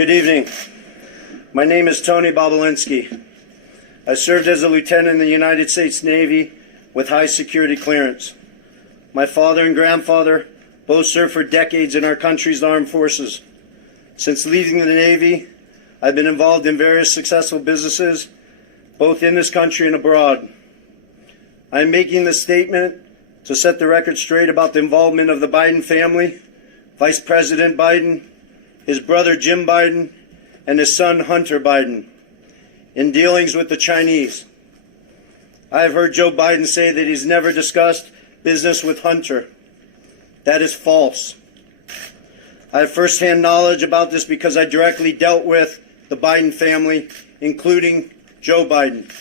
Good evening. My name is Tony Bobulinski. I served as a lieutenant in the United States Navy with high security clearance. My father and grandfather both served for decades in our country's armed forces. Since leaving the Navy, I've been involved in various successful businesses, both in this country and abroad. I am making this statement to set the record straight about the involvement of the Biden family, Vice President Biden, his brother Jim Biden, and his son Hunter Biden, in dealings with the Chinese. I have heard Joe Biden say that he's never discussed business with Hunter. That is false. I have firsthand knowledge about this because I directly dealt with the Biden family, including Joe Biden.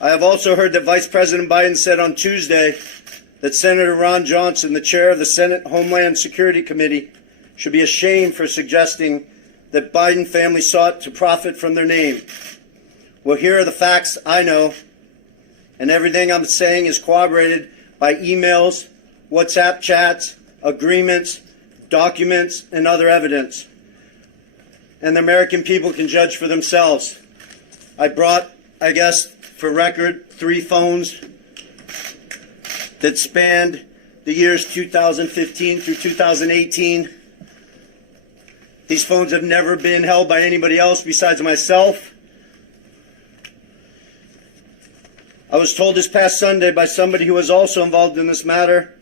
I have also heard that Vice President Biden said on Tuesday that Senator Ron Johnson, the chair of the Senate Homeland Security Committee, should be ashamed for suggesting that Biden family sought to profit from their name. Well, here are the facts I know, and everything I'm saying is corroborated by emails, WhatsApp chats, agreements, documents, and other evidence. And the American people can judge for themselves. I brought, I guess, for record, 3 phones that spanned the years 2015 through 2018. These phones have never been held by anybody else besides myself. I was told this past Sunday by somebody who was also involved in this matter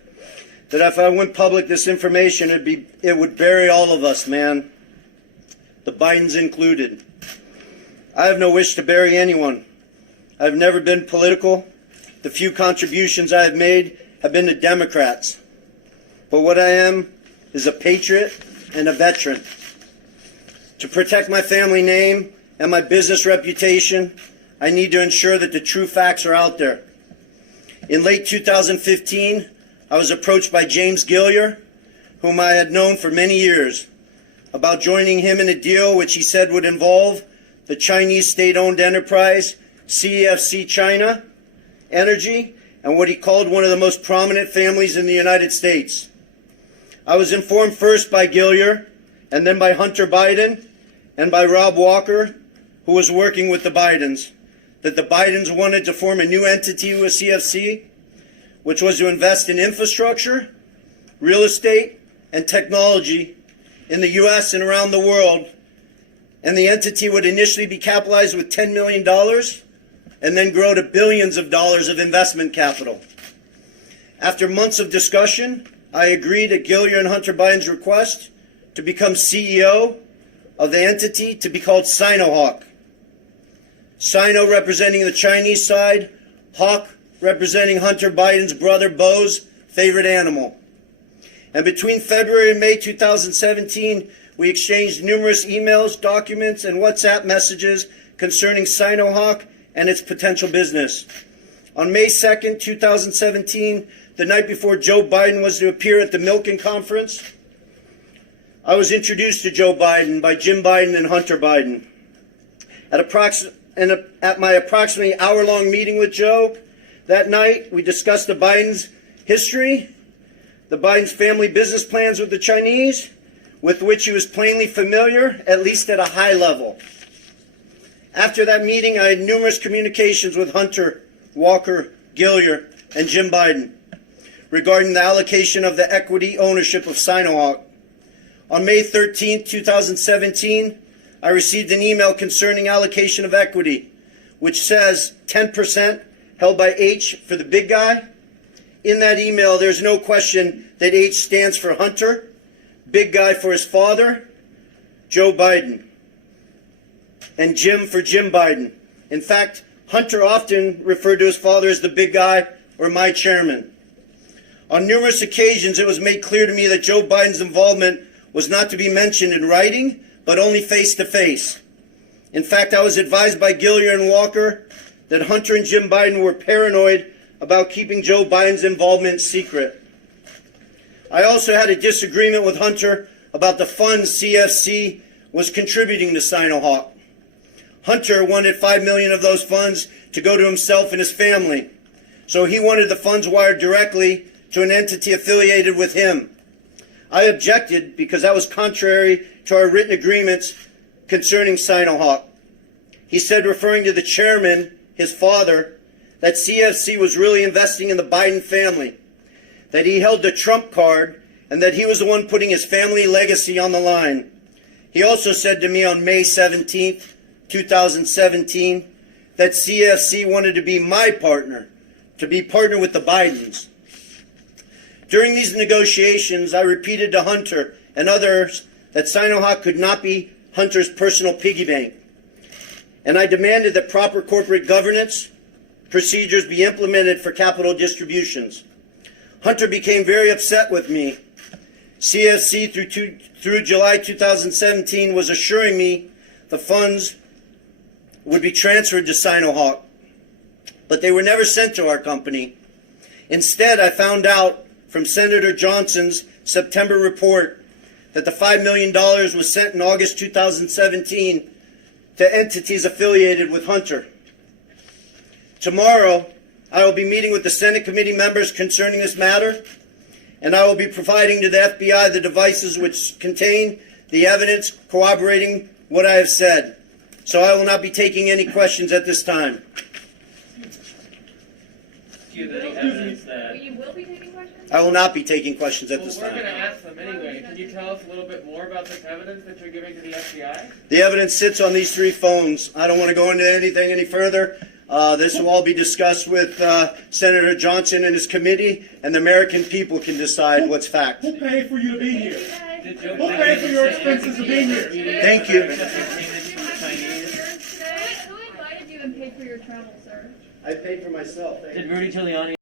that if I went public this information, it would bury all of us, man. The Bidens included. I have no wish to bury anyone. I've never been political. The few contributions I have made have been to Democrats. But what I am is a patriot and a veteran. To protect my family name and my business reputation, I need to ensure that the true facts are out there. In late 2015, I was approached by James Gilliar, whom I had known for many years, about joining him in a deal which he said would involve the Chinese state-owned enterprise CEFC China Energy and what he called one of the most prominent families in the United States. I was informed first by Gilliar and then by Hunter Biden and by Rob Walker, who was working with the Bidens, that the Bidens wanted to form a new entity with CFC, which was to invest in infrastructure, real estate, and technology in the U.S. and around the world. And the entity would initially be capitalized with $10 million and then grow to billions of dollars of investment capital. After months of discussion, I agreed at Gilliar and Hunter Biden's request to become CEO of the entity to be called Sinohawk. Sino representing the Chinese side, Hawk representing Hunter Biden's brother Bo's favorite animal. And between February and May 2017, we exchanged numerous emails, documents, and WhatsApp messages concerning Sinohawk and its potential business. On May 2nd, 2017, the night before Joe Biden was to appear at the Milken Conference, I was introduced to Joe Biden by Jim Biden and Hunter Biden. At my approximately hour-long meeting with Joe that night, we discussed the Biden's history, the Biden's family business plans with the Chinese, with which he was plainly familiar, at least at a high level. After that meeting, I had numerous communications with Hunter, Walker, Gilliar, and Jim Biden regarding the allocation of the equity ownership of Sinohawk. On May 13, 2017, I received an email concerning allocation of equity, which says 10% held by H for the big guy. In that email, there's no question that H stands for Hunter, big guy for his father, Joe Biden, and Jim for Jim Biden. In fact, Hunter often referred to his father as the big guy or my chairman. On numerous occasions, it was made clear to me that Joe Biden's involvement was not to be mentioned in writing, but only face-to-face. In fact, I was advised by Gilliar and Walker that Hunter and Jim Biden were paranoid about keeping Joe Biden's involvement secret. I also had a disagreement with Hunter about the funds CFC was contributing to Sinohawk. Hunter wanted $5 million of those funds to go to himself and his family, so he wanted the funds wired directly to an entity affiliated with him. I objected because that was contrary to our written agreements concerning Sinohawk. He said, referring to the chairman, his father, that CFC was really investing in the Biden family, that he held the Trump card, and that he was the one putting his family legacy on the line. He also said to me on May 17th, 2017, that CFC wanted to be my partner, to be partner with the Bidens. During these negotiations, I repeated to Hunter and others that Sinohawk could not be Hunter's personal piggy bank. And I demanded that proper corporate governance procedures be implemented for capital distributions. Hunter became very upset with me. CFC through July 2017 was assuring me the funds would be transferred to Sinohawk, but they were never sent to our company. Instead, I found out from Senator Johnson's September report that the $5 million was sent in August 2017 to entities affiliated with Hunter. Tomorrow, I will be meeting with the Senate committee members concerning this matter, and I will be providing to the FBI the devices which contain the evidence corroborating what I have said. So I will not be taking any questions at this time. Do you have any evidence that... You will be taking questions? I will not be taking questions at this Well, we're time. going to ask them anyway. Can you tell us a little bit more about this evidence that you're giving to the FBI? The evidence sits on these 3 phones. I don't want to go into anything any further. This will all be discussed with Senator Johnson and his committee, and the American people can decide what's fact. Who paid for you to be here? Did Joe Who paid for your expenses to be here? Thank you. Who invited you and paid for your travel, sir? I paid for myself. Did Rudy Giuliani